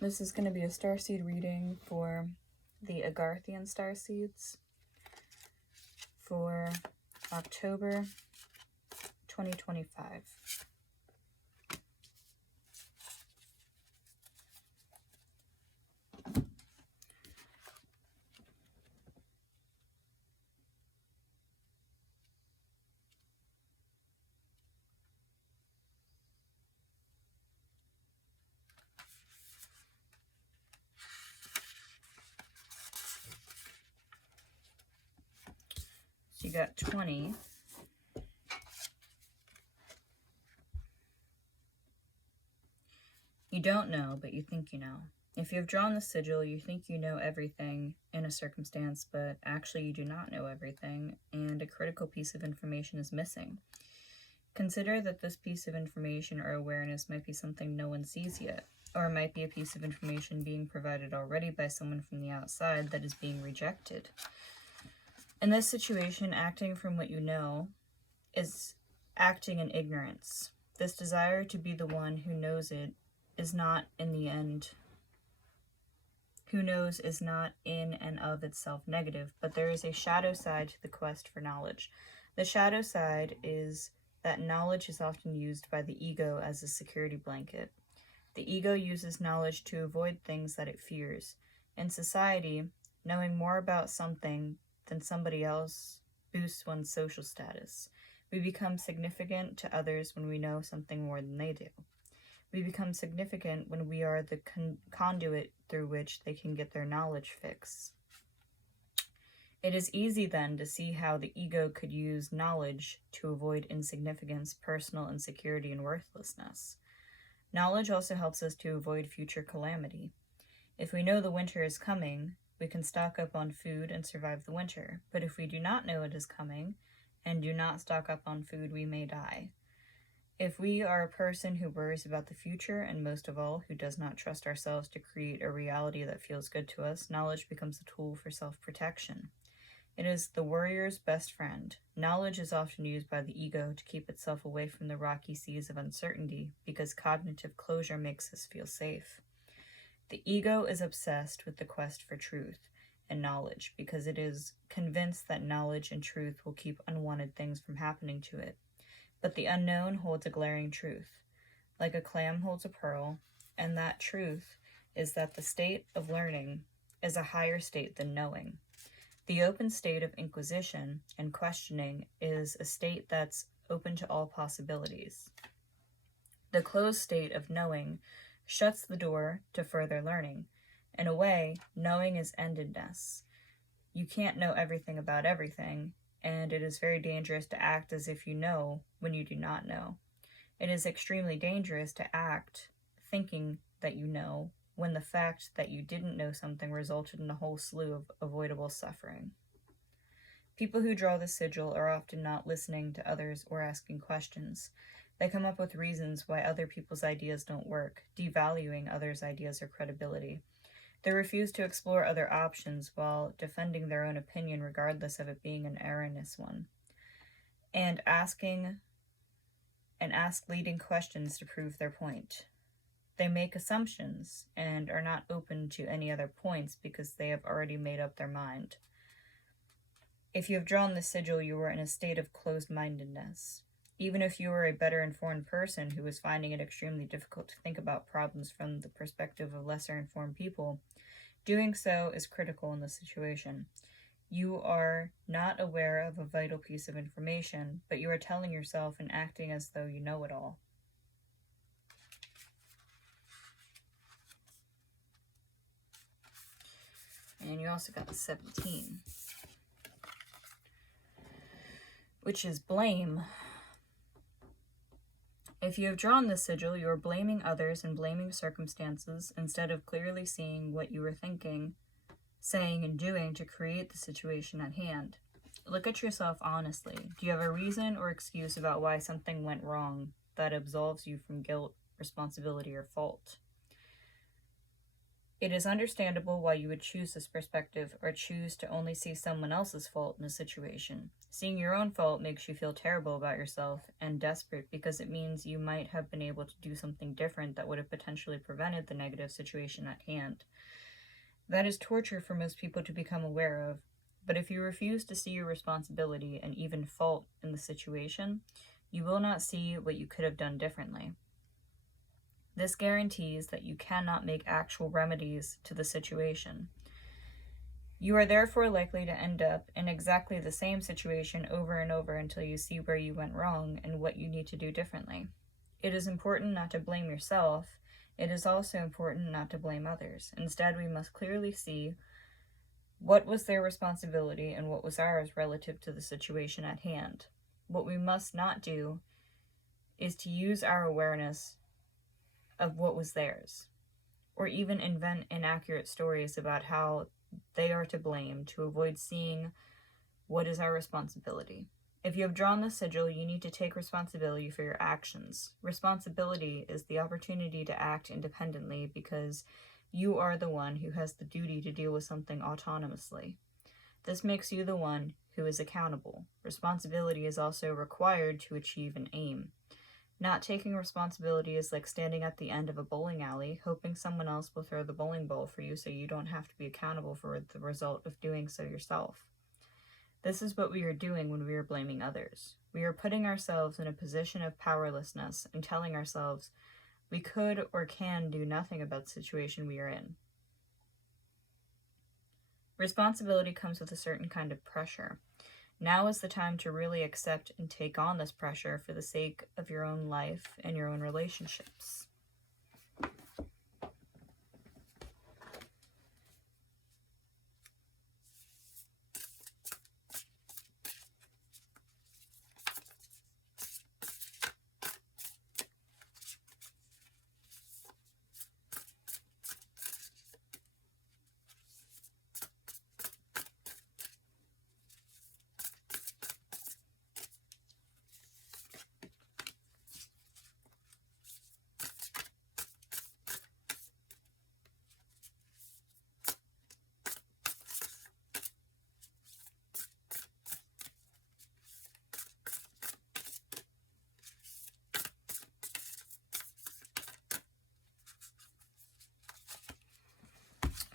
This is going to be a starseed reading for the Agarthian starseeds for October 2025. So you got 20. You don't know, but you think you know. If you have drawn the sigil, you think you know everything in a circumstance, but actually you do not know everything, and a critical piece of information is missing. Consider that this piece of information or awareness might be something no one sees yet, or it might be a piece of information being provided already by someone from the outside that is being rejected. In this situation, acting from what you know is acting in ignorance. This desire to be the one who knows it is not in the end. Who knows is not in and of itself negative, but there is a shadow side to the quest for knowledge. The shadow side is that knowledge is often used by the ego as a security blanket. The ego uses knowledge to avoid things that it fears. In society, knowing more about something than somebody else boosts one's social status. We become significant to others when we know something more than they do. We become significant when we are the conduit through which they can get their knowledge fix. It is easy then to see how the ego could use knowledge to avoid insignificance, personal insecurity, and worthlessness. Knowledge also helps us to avoid future calamity. If we know the winter is coming, we can stock up on food and survive the winter. But if we do not know it is coming and do not stock up on food, we may die. If we are a person who worries about the future, and most of all, who does not trust ourselves to create a reality that feels good to us, knowledge becomes a tool for self-protection. It is the warrior's best friend. Knowledge is often used by the ego to keep itself away from the rocky seas of uncertainty, because cognitive closure makes us feel safe. The ego is obsessed with the quest for truth and knowledge because it is convinced that knowledge and truth will keep unwanted things from happening to it. But the unknown holds a glaring truth, like a clam holds a pearl, and that truth is that the state of learning is a higher state than knowing. The open state of inquisition and questioning is a state that's open to all possibilities. The closed state of knowing shuts the door to further learning. In a way, knowing is endedness. You can't know everything about everything, and it is very dangerous to act as if you know when you do not know. It is extremely dangerous to act thinking that you know when the fact that you didn't know something resulted in a whole slew of avoidable suffering. People who draw the sigil are often not listening to others or asking questions. They come up with reasons why other people's ideas don't work, devaluing others' ideas or credibility. They refuse to explore other options while defending their own opinion regardless of it being an erroneous one, and ask leading questions to prove their point. They make assumptions and are not open to any other points because they have already made up their mind. If you have drawn the sigil, you are in a state of closed-mindedness. Even if you are a better informed person who is finding it extremely difficult to think about problems from the perspective of lesser informed people, doing so is critical in this situation. You are not aware of a vital piece of information, but you are telling yourself and acting as though you know it all. And you also got the 17, which is blame. If you have drawn this sigil, you are blaming others and blaming circumstances instead of clearly seeing what you were thinking, saying, and doing to create the situation at hand. Look at yourself honestly. Do you have a reason or excuse about why something went wrong that absolves you from guilt, responsibility, or fault? It is understandable why you would choose this perspective or choose to only see someone else's fault in a situation. Seeing your own fault makes you feel terrible about yourself and desperate because it means you might have been able to do something different that would have potentially prevented the negative situation at hand. That is torture for most people to become aware of, but if you refuse to see your responsibility and even fault in the situation, you will not see what you could have done differently. This guarantees that you cannot make actual remedies to the situation. You are therefore likely to end up in exactly the same situation over and over until you see where you went wrong and what you need to do differently. It is important not to blame yourself. It is also important not to blame others. Instead, we must clearly see what was their responsibility and what was ours relative to the situation at hand. What we must not do is to use our awareness of what was theirs, or even invent inaccurate stories about how they are to blame to avoid seeing what is our responsibility. If you have drawn the sigil, you need to take responsibility for your actions. Responsibility is the opportunity to act independently because you are the one who has the duty to deal with something autonomously. This makes you the one who is accountable. Responsibility is also required to achieve an aim. Not taking responsibility is like standing at the end of a bowling alley, hoping someone else will throw the bowling ball for you so you don't have to be accountable for the result of doing so yourself. This is what we are doing when we are blaming others. We are putting ourselves in a position of powerlessness and telling ourselves we could or can do nothing about the situation we are in. Responsibility comes with a certain kind of pressure. Now is the time to really accept and take on this pressure for the sake of your own life and your own relationships.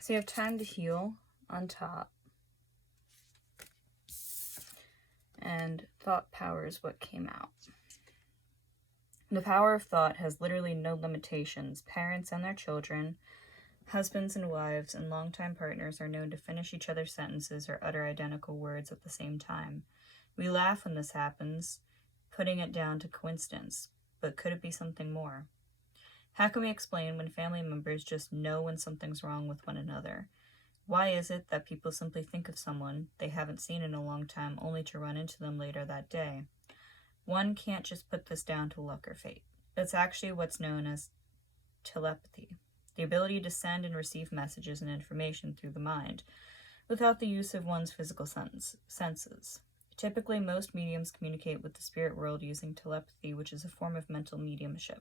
So you have time to heal on top. And thought power is what came out. The power of thought has literally no limitations. Parents and their children, husbands and wives, and longtime partners are known to finish each other's sentences or utter identical words at the same time. We laugh when this happens, putting it down to coincidence, but could it be something more? How can we explain when family members just know when something's wrong with one another? Why is it that people simply think of someone they haven't seen in a long time only to run into them later that day? One can't just put this down to luck or fate. It's actually what's known as telepathy, the ability to send and receive messages and information through the mind without the use of one's physical senses. Typically, most mediums communicate with the spirit world using telepathy, which is a form of mental mediumship.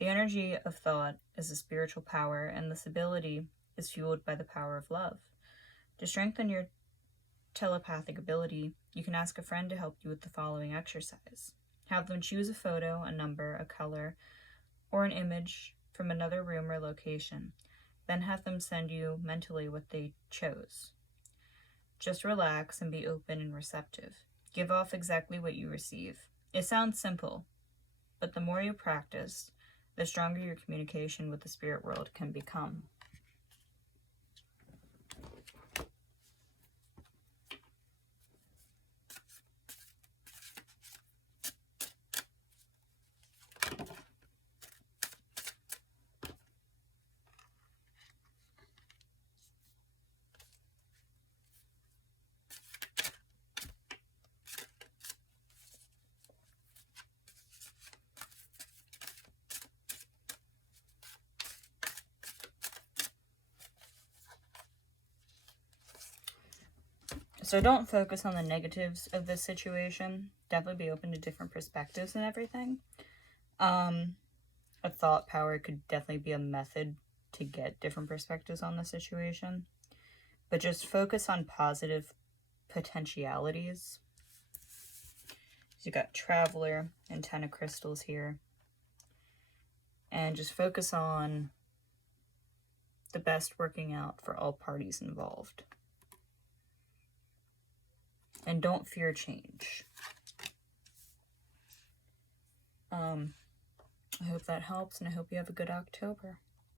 The energy of thought is a spiritual power, and this ability is fueled by the power of love. To strengthen your telepathic ability, you can ask a friend to help you with the following exercise. Have them choose a photo, a number, a color, or an image from another room or location. Then have them send you mentally what they chose. Just relax and be open and receptive. Give off exactly what you receive. It sounds simple, but the more you practice, the stronger your communication with the spirit world can become. So don't focus on the negatives of this situation. Definitely be open to different perspectives and everything. A thought power could definitely be a method to get different perspectives on the situation. But just focus on positive potentialities. So you got Traveler and 10 of Crystals here. And just focus on the best working out for all parties involved. And don't fear change. I hope that helps, and I hope you have a good October.